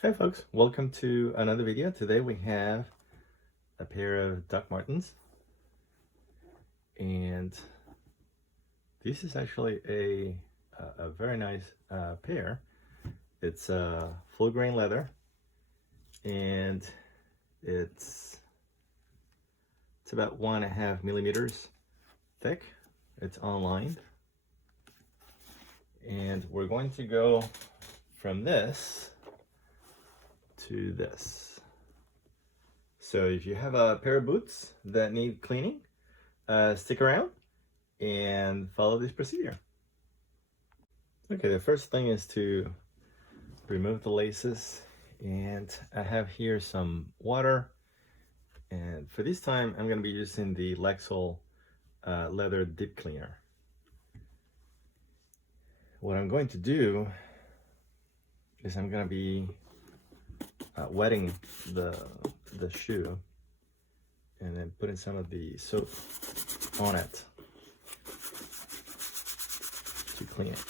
Hi folks, welcome to another video. Today we have a pair of Doc Martens, and this is actually a very nice pair. It's full grain leather, and it's about 1.5 millimeters thick. It's unlined, and we're going to go from this to this. So if you have a pair of boots that need cleaning, stick around and follow this procedure. Okay, the first thing is to remove the laces, and I have here some water, and for this time I'm going to be using the Lexol leather deep cleaner. What I'm going to do is I'm going to be wetting the shoe and then putting some of the soap on it to clean it.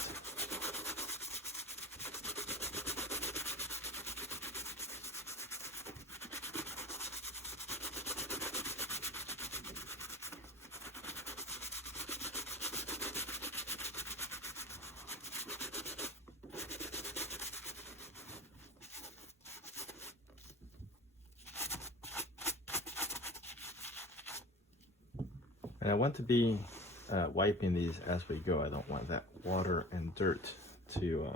And I want to be wiping these as we go. I don't want that water and dirt to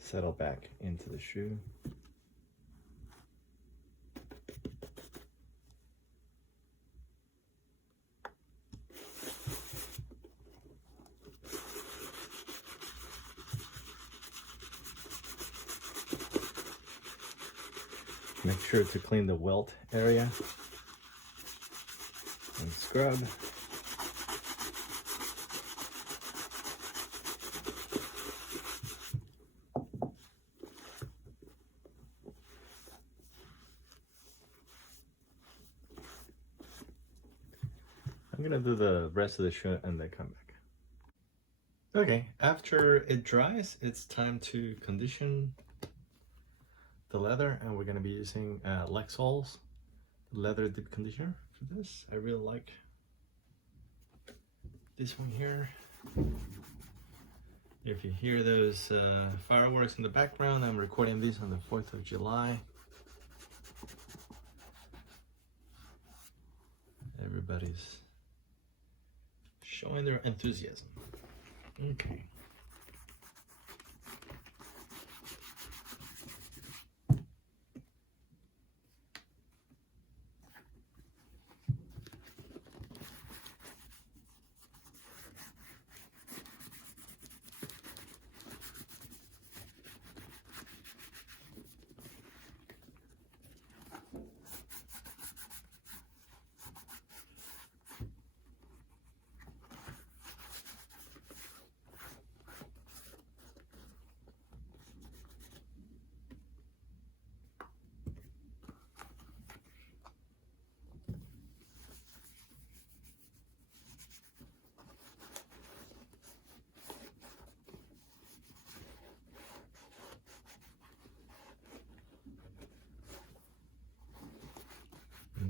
settle back into the shoe. Make sure to clean the welt area and scrub. I'm gonna do the rest of the shoe and then come back. Okay, after it dries, it's time to condition the leather, and we're gonna be using Lexol's leather deep conditioner for this. I really like this one here. If you hear those fireworks in the background, I'm recording this on the 4th of July. Everybody's showing their enthusiasm. Okay.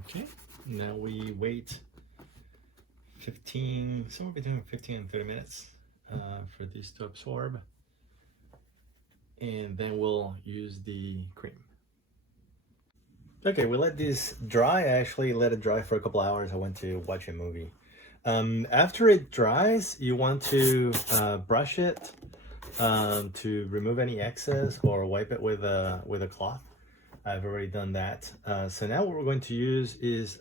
Okay, now we wait somewhere between 15 and 30 minutes for these to absorb, and then we'll use the cream. Okay, we let this dry. I actually let it dry for a couple hours. I went to watch a movie. After it dries, you want to brush it to remove any excess, or wipe it with a cloth. I've already done that. So now what we're going to use is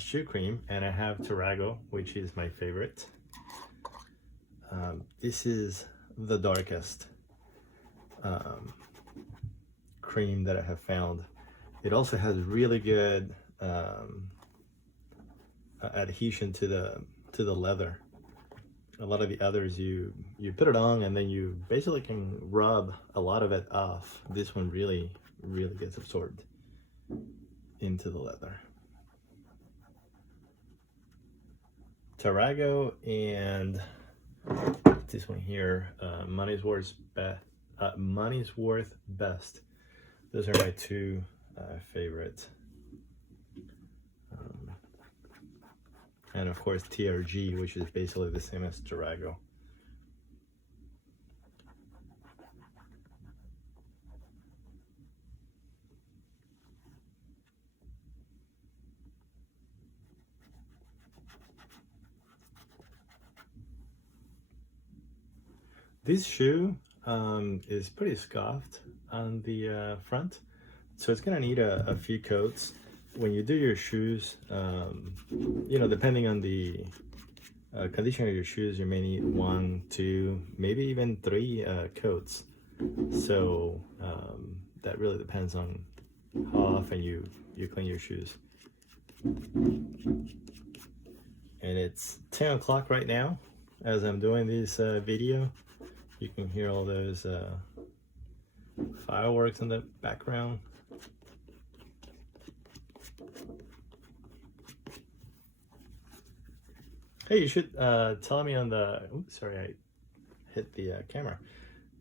shoe cream, and I have Tarago, which is my favorite. This is the darkest cream that I have found. It also has really good adhesion to the leather. A lot of the others, you put it on and then you basically can rub a lot of it off. This one really gets absorbed into the leather. Tarago and this one here, Money's Worth Best Those are my two favorite. And of course TRG, which is basically the same as Durago. This shoe is pretty scuffed on the front, so it's gonna need a few coats. When you do your shoes, you know, depending on the condition of your shoes, you may need 1, 2, maybe even 3 coats. So that really depends on how often you clean your shoes. And it's 10 o'clock right now as I'm doing this video. You can hear all those fireworks in the background. Hey, you should tell me on the, oops, sorry, I hit the camera.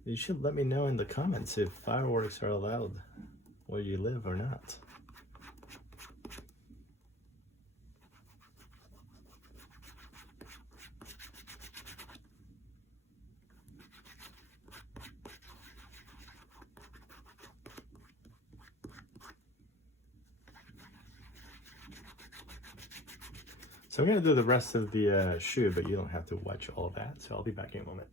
You should let me know in the comments if fireworks are allowed where you live or not. So I'm gonna do the rest of the shoe, but you don't have to watch all that, so I'll be back in a moment.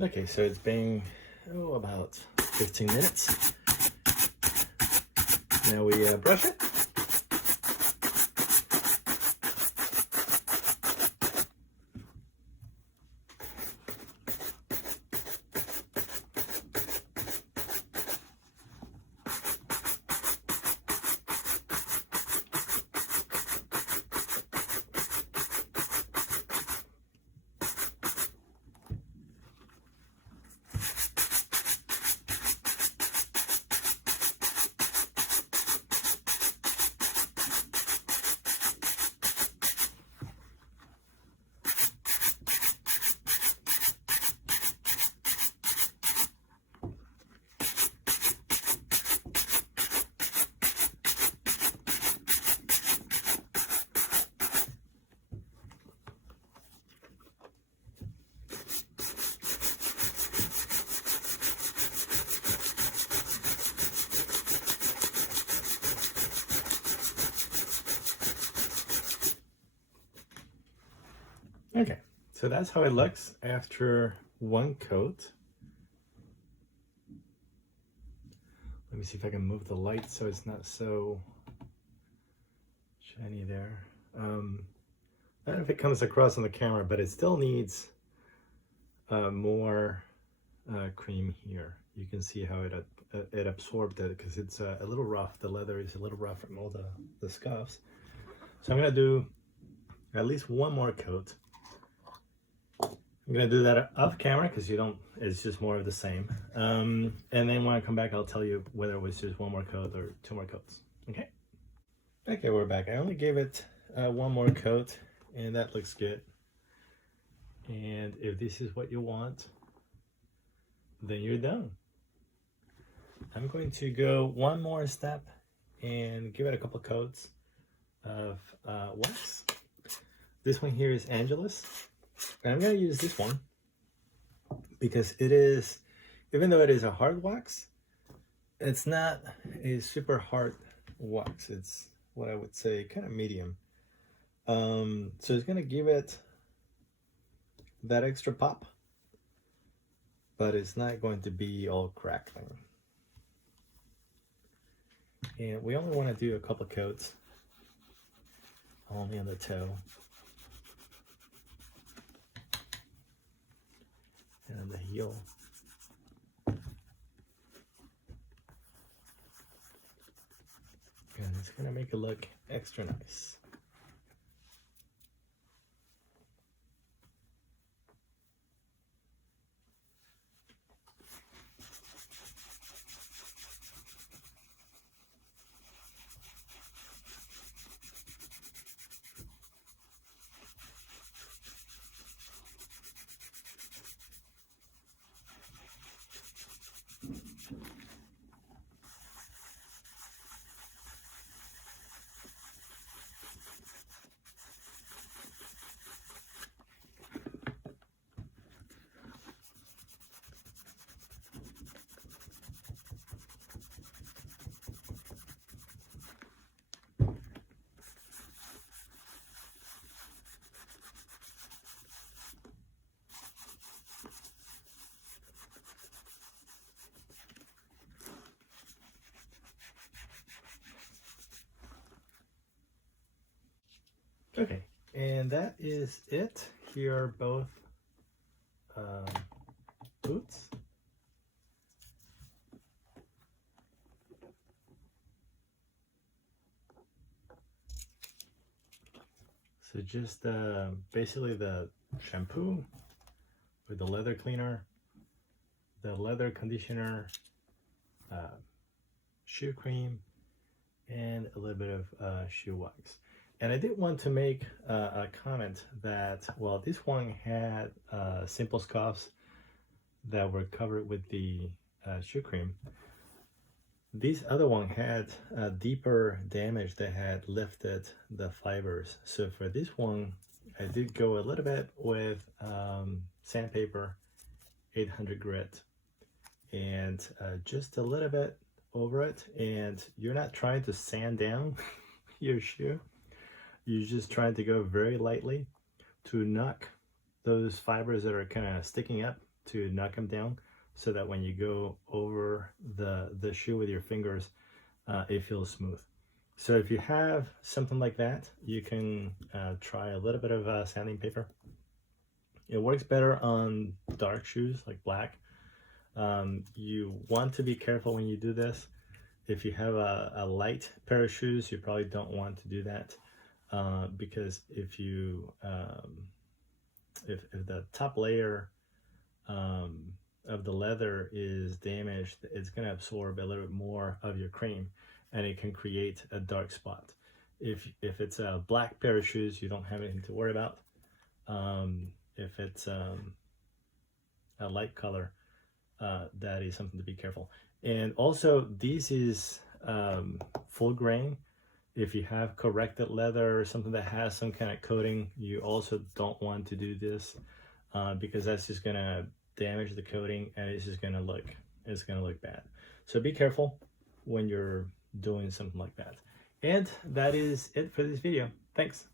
Okay, so it's been about 15 minutes. Now we brush it. Okay, so that's how it looks after one coat. Let me see if I can move the light so it's not so shiny there. I don't know if it comes across on the camera, but it still needs more cream here. You can see how it absorbed it because it's a little rough. The leather is a little rough from all the scuffs. So I'm gonna do at least one more coat. I'm gonna do that off camera because it's just more of the same. And then when I come back, I'll tell you whether it was just one more coat or 2 more coats. Okay? Okay, we're back. I only gave it one more coat, and that looks good. And if this is what you want, then you're done. I'm going to go one more step and give it a couple coats of wax. This one here is Angelus. And I'm going to use this one because it is, even though it is a hard wax, it's not a super hard wax. It's what I would say kind of medium. So it's going to give it that extra pop, but it's not going to be all crackling. And we only want to do a couple coats, only on the toe. And the heel. And it's gonna make it look extra nice. Okay, and that is it. Here are both boots. So just basically the shampoo with the leather cleaner, the leather conditioner, shoe cream, and a little bit of shoe wax. And I did want to make a comment that, well, this one had simple scuffs that were covered with the shoe cream. This other one had deeper damage that had lifted the fibers. So for this one, I did go a little bit with sandpaper, 800 grit, and just a little bit over it. And you're not trying to sand down your shoe. You're just trying to go very lightly to knock those fibers that are kind of sticking up, to knock them down, so that when you go over the shoe with your fingers, it feels smooth. So if you have something like that, you can try a little bit of sanding paper. It works better on dark shoes like black. You want to be careful when you do this. If you have a light pair of shoes, you probably don't want to do that, because if you if the top layer of the leather is damaged, it's going to absorb a little bit more of your cream, and it can create a dark spot. If it's a black pair of shoes, you don't have anything to worry about. If it's a light color, that is something to be careful. And also, this is full grain. If you have corrected leather or something that has some kind of coating, you also don't want to do this, because that's just gonna damage the coating, and it's gonna look bad. So be careful when you're doing something like that. And that is it for this video. Thanks.